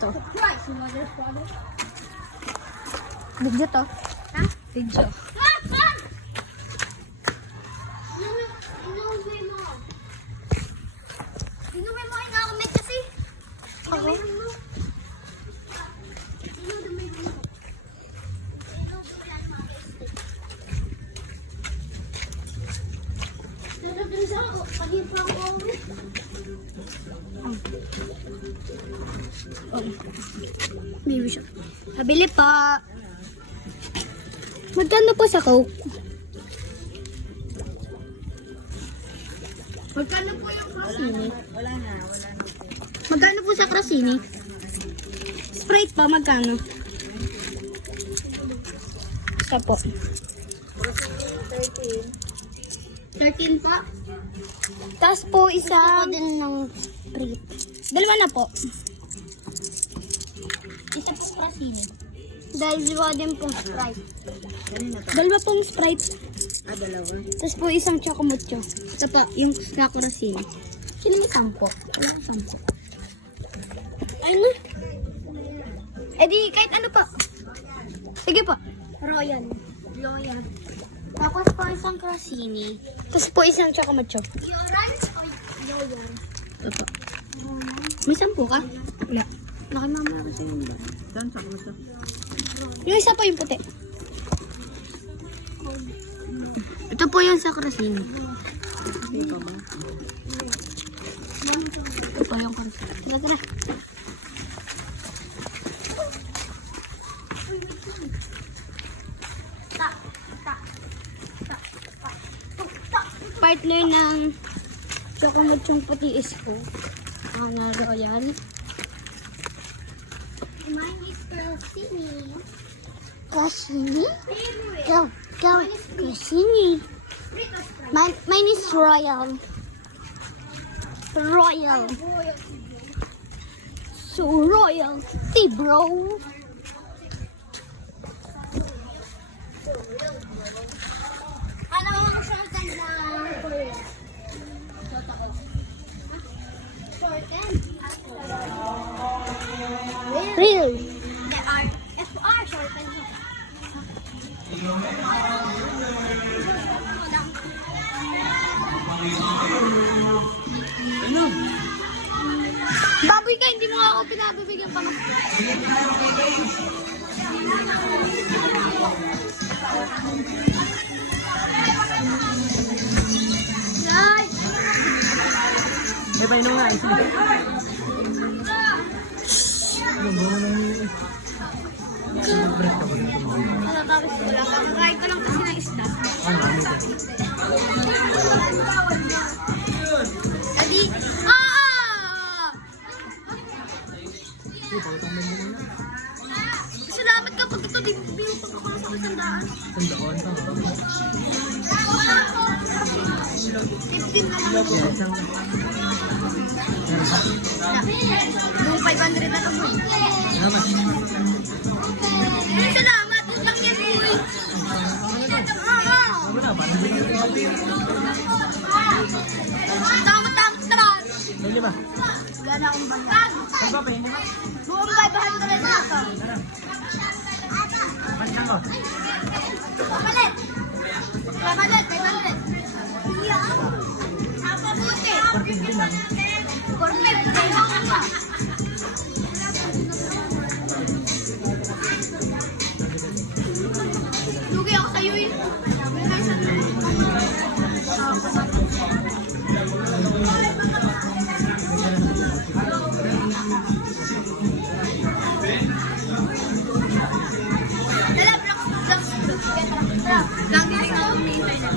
To. Video to. Ha? Video. Inuwi mo, inakamit kasi. Inuwi mo. Baby siya. Habili pa. Magkano po sa Coke? Magkano po yung Crosini? Wala na. Magkano po sa Crosini? Sprite pa, magkano? Isa po. 13 pa. Tapos po isa din ng Sprite. Dalawa na po. Isa pong Crosini. Dalawa din pong Sprite. Dalawa pong Sprite. Dalawa. Tapos po isang chocomucho. Ito po, yung sa Crosini. Sino may sampo? Wala yung sampo. Ayun na. Eh di, kahit ano po. Sige po. Royal. Loyal. Tapos po isang Crosini. Tapos po isang chocomucho. Loyal. Ito po. May sampo ka? Wala. Nakimamara ko sa'yo. Saan sa kusa? Yung isa po yung puti. Ito po yung sa Crosini. Dito ba? Ito po yung Crosini. Tara, tara. Partner ng chocomuchong puti is ko. Ang Royal. Mine is Crosini. Crosini? Go, go. Crosini. Mine is Royal. Royal. So royal. Hey, bro. Ano ang shorten na shorten? Real. FR shorten. Baboy ka, hindi mo nga ako pinabibigyan pa. Guys! May painom nga isa. Ano, tapos ko lang. Kakakain ko lang kasi ng isda. Kadi... Salamat ka pag ito, di mo pag ako sa kasandaan. 15 na lang. Yung 500 na lang. Salamat, utang yan, boy. Tama-tama naman. Gana akong bayad. Buong 500 na ako. Papalit. Papalit, 500. Apa buti? 450. Lugi ako sa'yo eh. Lang din ako may internet.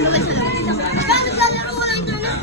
Maganda sa lang. Maganda sa laro ko ng internet.